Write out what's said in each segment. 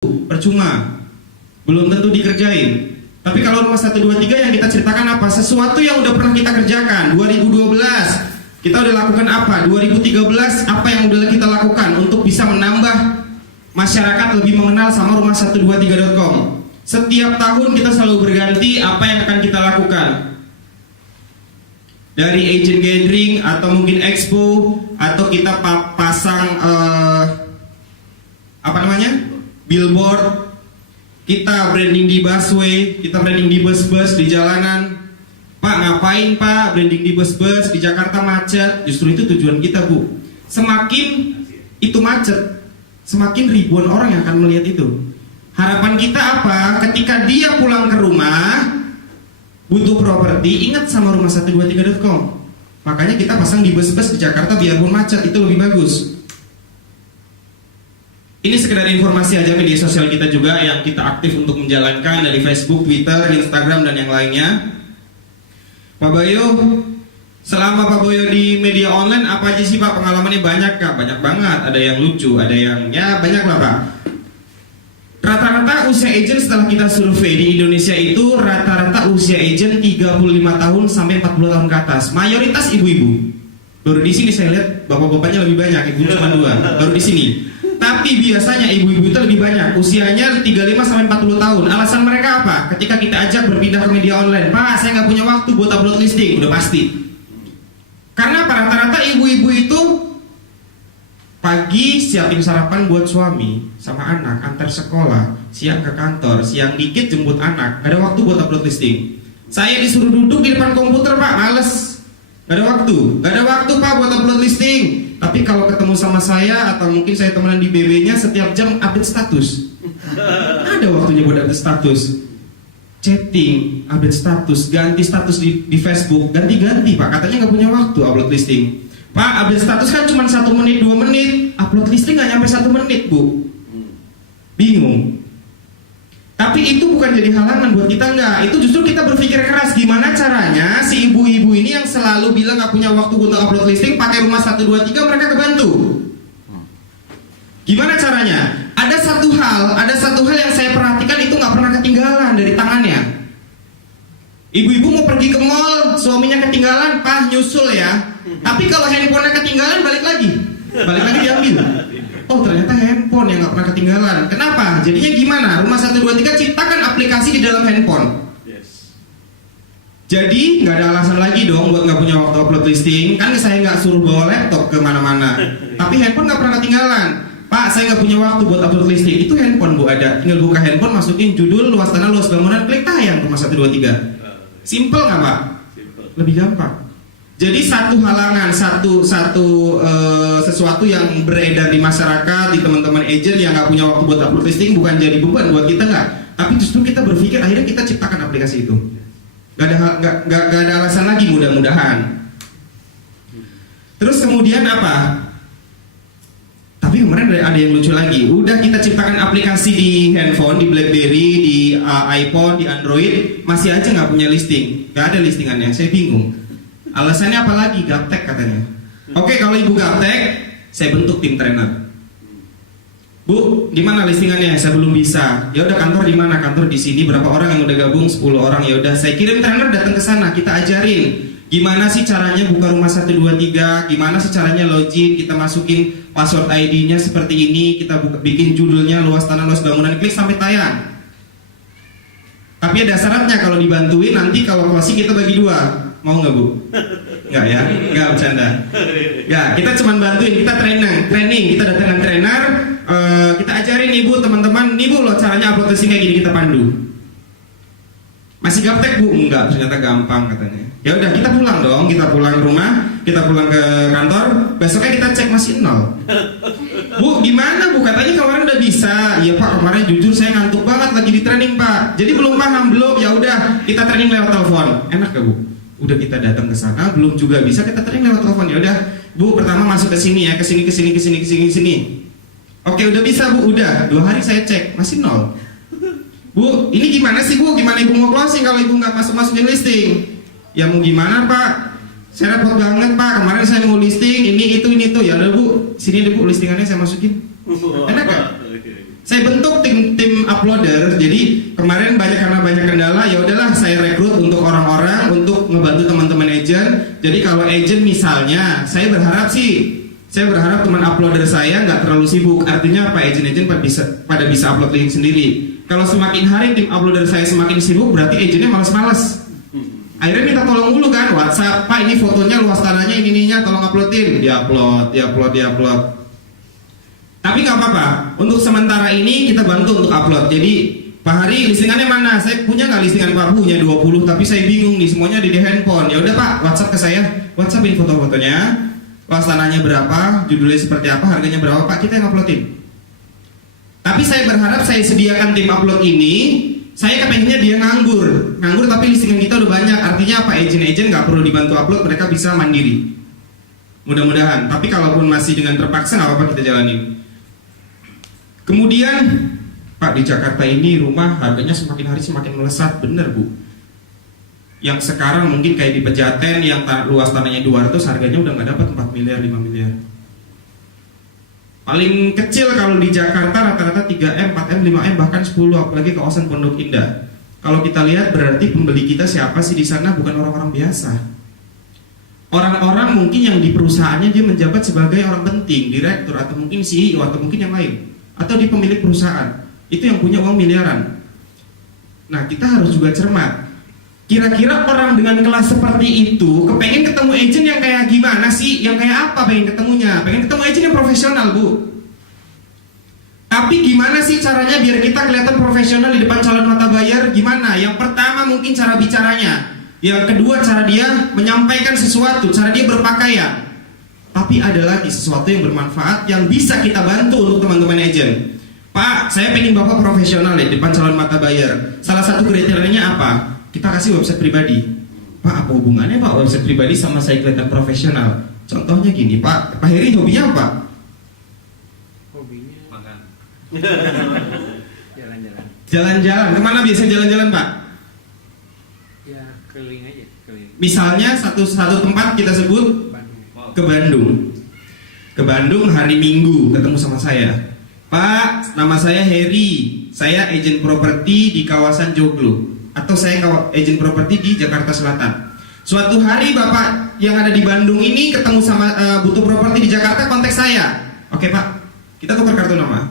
percuma, belum tentu dikerjain. Tapi kalau rumah 1, 2, 3 yang kita ceritakan apa? Sesuatu yang udah pernah kita kerjakan. 2012 kita udah lakukan apa? 2013 apa yang udah kita lakukan untuk bisa menambah masyarakat lebih mengenal sama rumah123.com. Setiap tahun kita selalu berganti apa yang akan kita lakukan. Dari agent gathering atau mungkin expo, atau kita pasang billboard, kita branding di busway, kita branding di bus-bus di jalanan. Pak, ngapain Pak branding di bus-bus di Jakarta macet? Justru itu tujuan kita, Bu. Semakin itu macet, semakin ribuan orang yang akan melihat itu. Harapan kita apa? Ketika dia pulang ke rumah butuh properti, ingat sama rumah123.com. Makanya kita pasang di bus-bus di Jakarta biarpun macet, itu lebih bagus. Ini sekedar informasi aja, media sosial kita juga yang kita aktif untuk menjalankan dari Facebook, Twitter, Instagram, dan yang lainnya. Pak Bayu, selama Pak Bayu di media online apa aja sih Pak pengalamannya? Banyak Kak? Banyak banget. Ada yang lucu, ada yang ya banyak lah Pak. Rata-rata usia agent setelah kita survei di Indonesia itu rata-rata usia agent 35 tahun sampai 40 tahun ke atas. Mayoritas ibu-ibu. Baru di sini saya lihat bapak-bapaknya lebih banyak, ibu cuma 2. Baru di sini. Tapi biasanya ibu-ibu itu lebih banyak, usianya 35 sampai 40 tahun. Alasan mereka apa? Ketika kita ajak berpindah ke media online, Pak, saya nggak punya waktu buat upload listing, udah pasti. Karena rata-rata ibu-ibu itu pagi siapin sarapan buat suami sama anak, antar sekolah, siang ke kantor, siang dikit jemput anak, nggak ada waktu buat upload listing. Saya disuruh duduk di depan komputer, Pak, males, nggak ada waktu Pak buat upload listing. Tapi kalau ketemu sama saya atau mungkin saya temenan di BB-nya, setiap jam update status. Ada waktunya buat update status. Chatting, update status, ganti status di Facebook, ganti-ganti Pak. Katanya nggak punya waktu upload listing. Pak, update status kan cuma 1 menit, 2 menit. Upload listing nggak nyampe 1 menit, Bu. Bingung. Tapi itu bukan jadi halangan buat kita, enggak. Itu justru kita berpikir keras gimana caranya si ibu-ibu ini yang selalu bilang nggak punya waktu untuk upload listing, pakai rumah 1, 2, 3 mereka kebantu. Gimana caranya? Ada satu hal yang saya perhatikan itu nggak pernah ketinggalan dari tangannya. Ibu-ibu mau pergi ke mall, suaminya ketinggalan, Pak nyusul ya. Tapi kalau handphonenya ketinggalan, balik lagi diambil. Oh ternyata handphone yang nggak pernah ketinggalan. Kenapa? Jadinya gimana? Rumah 1, 2, 3 ciptakan aplikasi di dalam handphone. Jadi nggak ada alasan lagi dong buat nggak punya waktu upload listing. Kan saya nggak suruh bawa laptop kemana-mana. Tapi handphone nggak pernah ketinggalan. Pak, saya nggak punya waktu buat upload listing. Itu handphone Bu ada. Tinggal buka handphone, masukin judul, luas tanah, luas bangunan, klik tayang rumah 1, 2, 3. Simple nggak Pak? Lebih gampang. Jadi satu halangan, sesuatu yang beredar di masyarakat, di teman-teman agent yang nggak punya waktu buat upload listing bukan jadi beban buat kita nggak. Tapi justru kita berpikir akhirnya kita ciptakan aplikasi itu. Gak ada alasan lagi mudah-mudahan. Terus kemudian apa? Tapi kemarin ada yang lucu lagi. Udah kita ciptakan aplikasi di handphone, di BlackBerry, di iPhone, di Android, masih aja nggak punya listing. Gak ada listingannya. Saya bingung. Alasannya apa lagi? Gaptek katanya. Oke, kalau ibu gaptek, saya bentuk tim trainer. Bu, gimana listingannya? Saya belum bisa. Ya udah, kantor di mana? Kantor di sini. Berapa orang yang udah gabung? 10 orang. Ya udah, saya kirim trainer datang ke sana. Kita ajarin gimana sih caranya buka rumah 1, 2, 3. Gimana sih caranya login? Kita masukin password ID-nya seperti ini. Kita bikin judulnya luas tanah, luas bangunan. Klik sampai tayang. Tapi ada syaratnya, kalau dibantuin nanti kalau closing kita bagi 2. Mau nggak Bu? Nggak ya? Nggak, bercanda. Nggak, kita cuma bantuin, kita training, kita datangkan trainer, kita ajarin nih Bu, teman-teman, nih Bu loh caranya upload listing kayak gini, kita pandu. Masih gaptek Bu? Enggak, ternyata gampang katanya. Ya udah, kita pulang dong, kita pulang ke rumah, kita pulang ke kantor, besoknya kita cek masih 0. Bu, gimana Bu? Katanya kemarin udah bisa. Iya Pak, kemarin jujur saya ngantuk banget lagi di training Pak. Jadi belum paham, belum. Ya udah, kita training lewat telepon. Enak gak Bu? Udah kita datang ke sana, belum juga bisa, kita training lewat telepon. Ya udah, Bu, pertama masuk ke sini ya, ke sini. Oke, udah bisa Bu, udah. 2 hari saya cek, masih 0. Bu, ini gimana sih Bu? Gimana Ibu mau closing kalau Ibu nggak masukin listing? Ya mau gimana Pak? Saya repot banget Pak, kemarin saya mau listing, ini itu. Ya udah Bu, sini deh Bu, listingannya saya masukin. Enak gak? Saya bentuk tim Jadi kemarin karena banyak kendala, ya udahlah saya rekrut untuk orang-orang untuk ngebantu teman-teman agent. Jadi kalau agent misalnya, saya berharap teman uploader saya nggak terlalu sibuk. Artinya apa? Agent-agent pada bisa upload link sendiri. Kalau semakin hari tim uploader saya semakin sibuk, berarti agentnya malas-malas. Akhirnya minta tolong dulu kan, WhatsApp, Pak ini fotonya luas tanahnya ininya, tolong uploadin. Diupload. Tapi nggak apa-apa. Untuk sementara ini kita bantu untuk upload. Jadi Pak Hari listingannya mana? Saya punya nggak listingan Pak? Punya 20, tapi saya bingung nih semuanya di handphone. Ya udah Pak, WhatsApp ke saya, WhatsAppin foto-fotonya, luas tanahnya berapa, judulnya seperti apa, harganya berapa Pak, kita yang uploadin. Tapi saya berharap saya sediakan tim upload ini. Saya kepengennya dia nganggur tapi listingan kita udah banyak. Artinya apa? Agent-agent nggak perlu dibantu upload, mereka bisa mandiri. Mudah-mudahan. Tapi kalaupun masih dengan terpaksa nggak apa-apa, kita jalanin. Kemudian, Pak di Jakarta ini rumah harganya semakin hari semakin melesat, bener Bu. Yang sekarang mungkin kayak di Pejaten yang luas tanahnya 200, harganya udah nggak dapat 4 miliar, 5 miliar. Paling kecil kalau di Jakarta rata-rata 3M, 4M, 5M, bahkan 10, apalagi kawasan Pondok Indah. Kalau kita lihat berarti pembeli kita siapa sih di sana? Bukan orang-orang biasa. Orang-orang mungkin yang di perusahaannya dia menjabat sebagai orang penting, direktur atau mungkin CEO atau mungkin yang lain, atau di pemilik perusahaan. Itu yang punya uang miliaran. Nah, kita harus juga cermat. Kira-kira orang dengan kelas seperti itu kepengen ketemu agent yang kayak gimana sih? Yang kayak apa pengen ketemunya? Pengen ketemu agent yang profesional, Bu. Tapi gimana sih caranya biar kita kelihatan profesional di depan calon mata bayar? Gimana? Yang pertama mungkin cara bicaranya. Yang kedua cara dia menyampaikan sesuatu, cara dia berpakaian. Tapi ada lagi sesuatu yang bermanfaat yang bisa kita bantu untuk teman-teman agent. Pak, saya pengen Bapak profesional di depan calon mata bayar. Salah satu kriterianya apa? Kita kasih website pribadi. Pak, apa hubungannya Pak website pribadi sama saya kelihatan profesional? Contohnya gini, Pak Heri hobinya apa? Hobinya makan. Jalan-jalan. Jalan-jalan. Kemana biasa jalan-jalan Pak? Ya keliling aja, keliling. Misalnya satu tempat kita sebut Bandung. ke Bandung hari Minggu ketemu sama saya. Pak, nama saya Heri, saya agent properti di kawasan Joglo, atau saya agent properti di Jakarta Selatan. Suatu hari Bapak yang ada di Bandung ini ketemu sama butuh properti di Jakarta, kontak saya. Oke Pak, kita tukar kartu nama.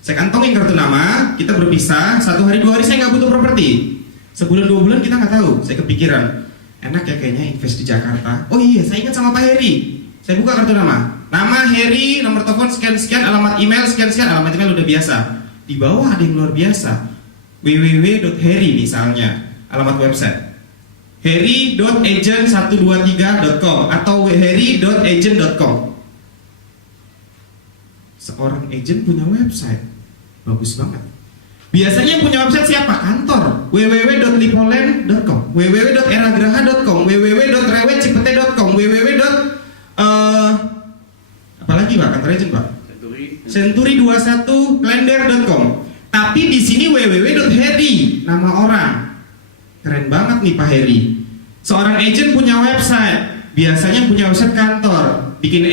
Saya kantongin kartu nama, kita berpisah. 1 hari 2 hari saya nggak butuh properti. Sebulan 2 bulan kita nggak tahu. Saya kepikiran, enak ya kayaknya invest di Jakarta. Oh iya, saya ingat sama Pak Heri. Saya buka kartu nama Heri, nomor telepon sekian-sekian, alamat email sekian-sekian. Alamat email udah biasa. Di bawah ada yang luar biasa, www.heri misalnya, alamat website heri.agent123.com atau heri.agent.com. Seorang agent punya website, bagus banget. Biasanya yang punya website siapa? Kantor. www.lipoland.com, www.eragraha.com, www.rewecipete.com, apalagi Pak kantor agent Pak? Century21lender.com. Tapi di sini www.heri, nama orang. Keren banget nih Pak Heri. Seorang agent punya website, biasanya punya website kantor. Bikin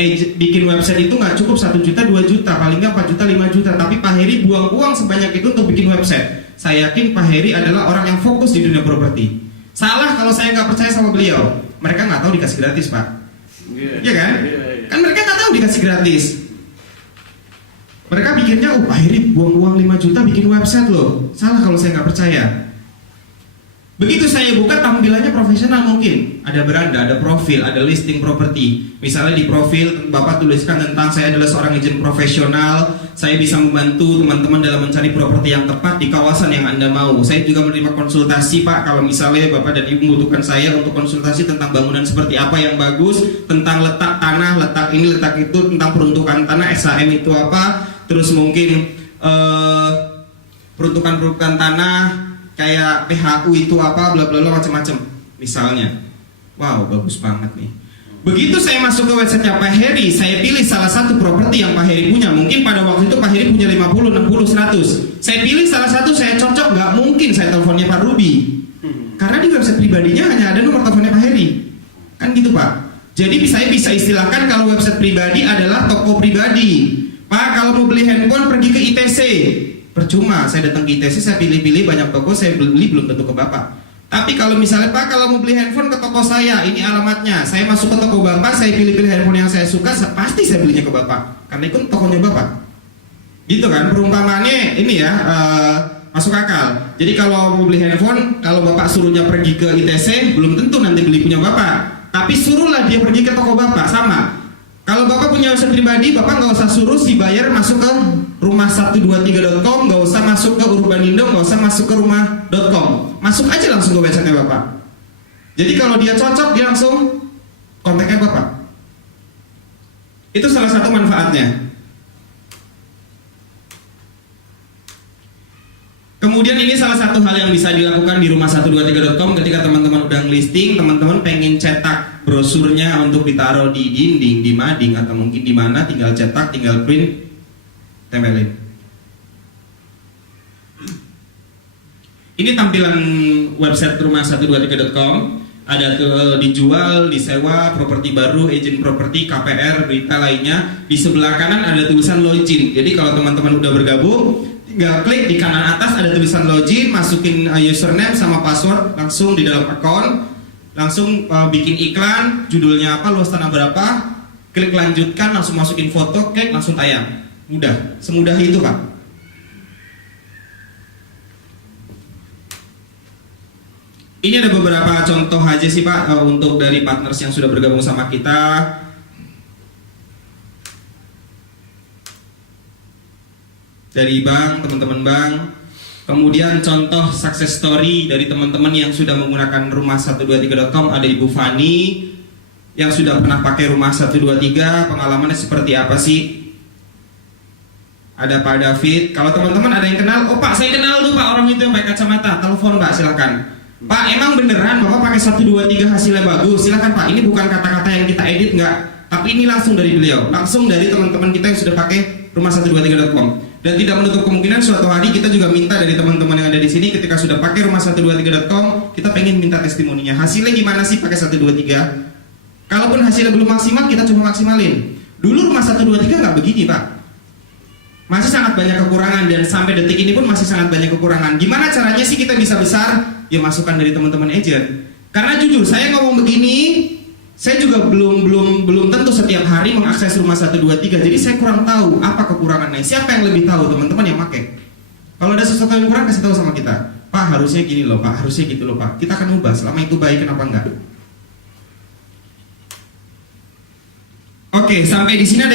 website itu nggak cukup 1 juta, 2 juta, paling nggak 4 juta, 5 juta. Tapi Pak Heri buang uang sebanyak itu untuk bikin website. Saya yakin Pak Heri adalah orang yang fokus di dunia properti. Salah kalau saya nggak percaya sama beliau. Mereka nggak tahu dikasih gratis Pak. Iya kan? Kan mereka nggak tahu dikasih gratis. Mereka pikirnya, oh Pak Heri buang uang 5 juta bikin website loh. Salah kalau saya nggak percaya. Begitu saya buka, tampilannya profesional mungkin. Ada beranda, ada profil, ada listing properti. Misalnya di profil Bapak tuliskan tentang saya adalah seorang agent profesional, saya bisa membantu teman-teman dalam mencari properti yang tepat di kawasan yang Anda mau. Saya juga menerima konsultasi Pak, kalau misalnya Bapak dan Ibu membutuhkan saya untuk konsultasi tentang bangunan seperti apa yang bagus, tentang letak tanah, letak ini, letak itu, tentang peruntukan tanah, SHM itu apa, terus mungkin peruntukan tanah kayak PHU itu apa, bla bla bla macam-macam misalnya. Wow, bagus banget nih. Begitu saya masuk ke website-nya Pak Heri, saya pilih salah satu properti yang Pak Heri punya. Mungkin pada waktu itu Pak Heri punya 50, 60, 100. Saya pilih salah satu, saya cocok, nggak mungkin saya teleponnya Pak Ruby. Karena di website pribadinya hanya ada nomor teleponnya Pak Heri. Kan gitu Pak. Jadi saya bisa istilahkan kalau website pribadi adalah toko pribadi. Pak, kalau mau beli handphone pergi ke ITC. percuma saya datang ke ITC, saya pilih-pilih banyak toko, saya beli belum tentu ke Bapak. Tapi kalau misalnya Pak, kalau mau beli handphone ke toko saya, ini alamatnya, saya masuk ke toko Bapak, saya pilih-pilih handphone yang saya suka, pasti saya belinya ke Bapak, karena itu tokonya Bapak. Gitu kan, perumpamaannya ini ya, masuk akal. Jadi kalau mau beli handphone, kalau Bapak suruhnya pergi ke ITC, belum tentu nanti beli punya Bapak. Tapi suruhlah dia pergi ke toko Bapak, sama. Kalau Bapak punya website pribadi, Bapak nggak usah suruh si buyer masuk ke rumah123.com, nggak usah masuk ke Urbanindo, nggak usah masuk ke rumah.com, masuk aja langsung ke website Bapak. Jadi kalau dia cocok, dia langsung kontaknya Bapak. Itu salah satu manfaatnya. Kemudian ini salah satu hal yang bisa dilakukan di rumah123.com ketika teman-teman udah listing, teman-teman pengen cetak brosurnya untuk ditaruh di dinding, di mading, atau mungkin di mana, tinggal cetak, tinggal print, tempelin. Ini tampilan website rumah123.com. Ada dijual, disewa, properti baru, agent properti, KPR, berita lainnya. Di sebelah kanan ada tulisan login. Jadi kalau teman-teman udah bergabung, tinggal klik di kanan atas ada tulisan login, masukin username sama password langsung di dalam akun, langsung bikin iklan, judulnya apa, luas tanah berapa, klik lanjutkan, langsung masukin foto, klik langsung tayang. Mudah, semudah itu Pak. Ini ada beberapa contoh aja sih Pak, untuk dari partners yang sudah bergabung sama kita. Dari bank, teman-teman bank. Kemudian contoh success story dari teman-teman yang sudah menggunakan rumah123.com. Ada Ibu Fani yang sudah pernah pakai rumah123, pengalamannya seperti apa sih? Ada Pak David. Kalau teman-teman ada yang kenal, oh Pak saya kenal tuh Pak orang itu yang pakai kacamata, telepon Pak silakan. Pak emang beneran Bapak pakai 123 hasilnya bagus? Silakan Pak, ini bukan kata-kata yang kita edit enggak, tapi ini langsung dari beliau, langsung dari teman-teman kita yang sudah pakai rumah123.com. Dan tidak menutup kemungkinan suatu hari kita juga minta dari teman-teman yang ada di sini ketika sudah pakai rumah123.com, kita pengen minta testimoninya. Hasilnya gimana sih pakai 123? Kalaupun hasilnya belum maksimal, kita coba maksimalin. Dulu rumah123 nggak begini Pak, masih sangat banyak kekurangan, dan sampai detik ini pun masih sangat banyak kekurangan. Gimana caranya sih kita bisa besar? Ya masukan dari teman-teman agent. Karena jujur saya ngomong begini, saya juga belum tentu setiap hari mengakses rumah123. Jadi saya kurang tahu apa kekurangannya. Siapa yang lebih tahu? Teman-teman yang pakai. Kalau ada sesuatu yang kurang, kasih tahu sama kita. Pak harusnya gini loh Pak, harusnya gitu loh Pak. Kita akan ubah. Selama itu baik, kenapa enggak? Oke, sampai di sini ada